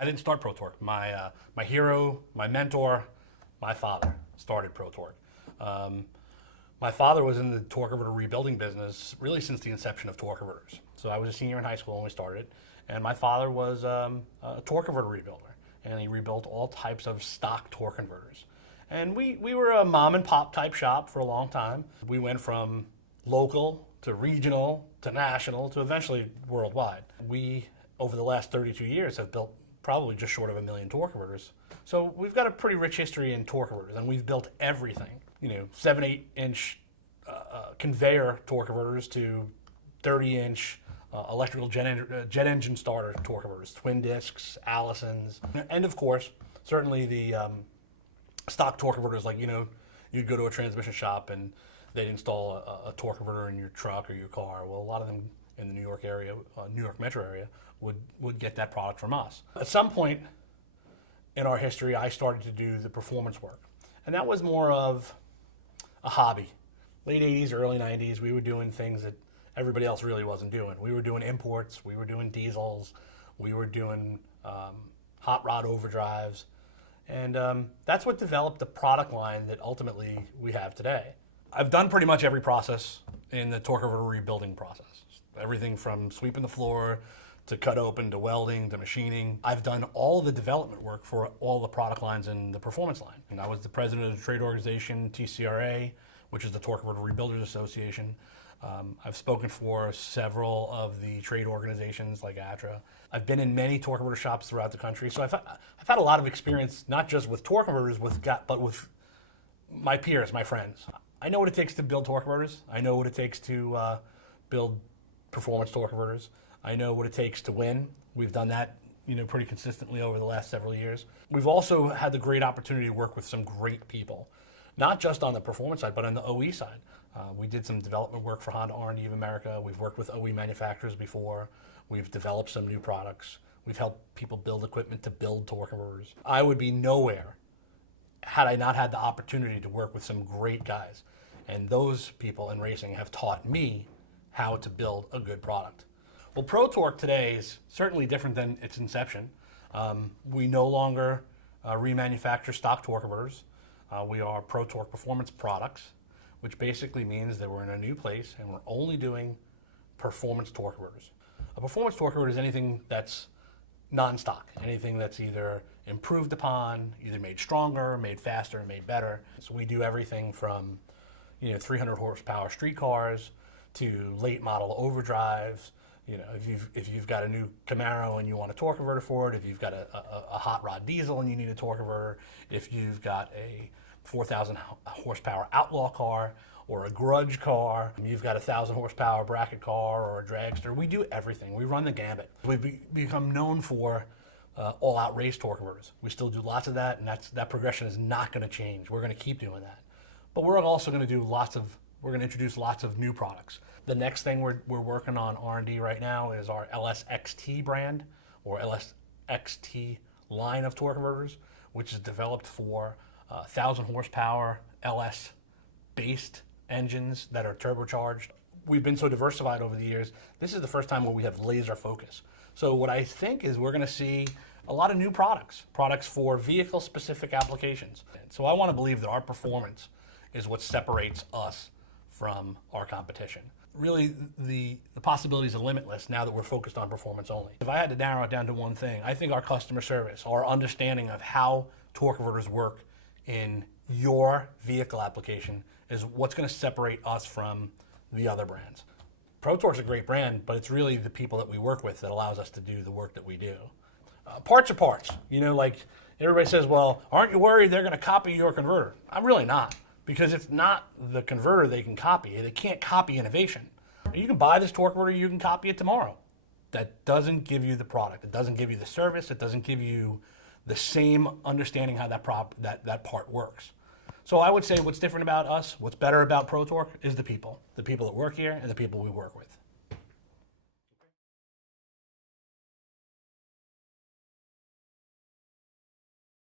I didn't start ProTorque. My hero, my mentor, my father started ProTorque. My father was in the torque converter rebuilding business really since the inception of torque converters. So I was a senior in high school when we started, and my father was a torque converter rebuilder, and he rebuilt all types of stock torque converters. And we were a mom and pop type shop for a long time. We went from local to regional to national to eventually worldwide. We, over the last 32 years, have built probably just short of 1 million torque converters. So we've got a pretty rich history in torque converters, and we've built everything. 7, 8-inch conveyor torque converters to 30-inch electrical jet engine starter torque converters, twin discs, Allisons, and of course, certainly the stock torque converters. Like you'd go to a transmission shop and they'd install a torque converter in your truck or your car. Well, a lot of them in the New York area, New York metro area, would get that product from us. At some point in our history, I started to do the performance work, and that was more of a hobby. Late 80s, early 90s, we were doing things that everybody else really wasn't doing. We were doing imports, we were doing diesels, we were doing hot rod overdrives, and that's what developed the product line that ultimately we have today. I've done pretty much every process in the torque converter rebuilding process. Everything from sweeping the floor to cut open to welding to machining. I've done all the development work for all the product lines in the performance line. And I was the president of the trade organization TCRA, which is the Torque Converter Rebuilders Association. I've spoken for several of the trade organizations like ATRA. I've been in many torque converter shops throughout the country, so I've had a lot of experience, not just with torque converters, but with my peers, my friends. I know what it takes to build torque converters. I know what it takes to build performance torque converters. I know what it takes to win. We've done that, pretty consistently over the last several years. We've also had the great opportunity to work with some great people, not just on the performance side, but on the OE side. We did some development work for Honda R&D of America. We've worked with OE manufacturers before. We've developed some new products. We've helped people build equipment to build torque converters. I would be nowhere had I not had the opportunity to work with some great guys. And those people in racing have taught me how to build a good product. Well, ProTorque today is certainly different than its inception. We no longer remanufacture stock torque converters. We are ProTorque Performance Products, which basically means that we're in a new place and we're only doing performance torque converters. A performance torque converter is anything that's non-stock, anything that's either improved upon, either made stronger, made faster, made better. So we do everything from 300 horsepower street cars to late model overdrives. If you've got a new Camaro and you want a torque converter for it, if you've got a hot rod diesel and you need a torque converter, if you've got a 4,000 horsepower outlaw car or a grudge car, you've got a 1,000 horsepower bracket car or a dragster, we do everything. We run the gambit. We've become known for all-out race torque converters. We still do lots of that, and that progression is not going to change. We're going to keep doing that. But we're also going to do we're going to introduce lots of new products. The next thing we're working on R&D right now is our LSXT brand, or LSXT line of torque converters, which is developed for 1,000 horsepower LS based engines that are turbocharged. We've been so diversified over the years, this is the first time where we have laser focus. So what I think is we're going to see a lot of new products for vehicle specific applications. So I want to believe that our performance is what separates us from our competition. Really, the possibilities are limitless now that we're focused on performance only. If I had to narrow it down to one thing, I think our customer service, our understanding of how torque converters work in your vehicle application is what's going to separate us from the other brands. ProTorque's a great brand, but it's really the people that we work with that allows us to do the work that we do. Parts are parts. Like everybody says, well, aren't you worried they're going to copy your converter? I'm really not. Because it's not the converter they can copy. They can't copy innovation. You can buy this torque converter, you can copy it tomorrow. That doesn't give you the product. It doesn't give you the service. It doesn't give you the same understanding how that part works. So I would say what's different about us, what's better about ProTorque is the people that work here and the people we work with.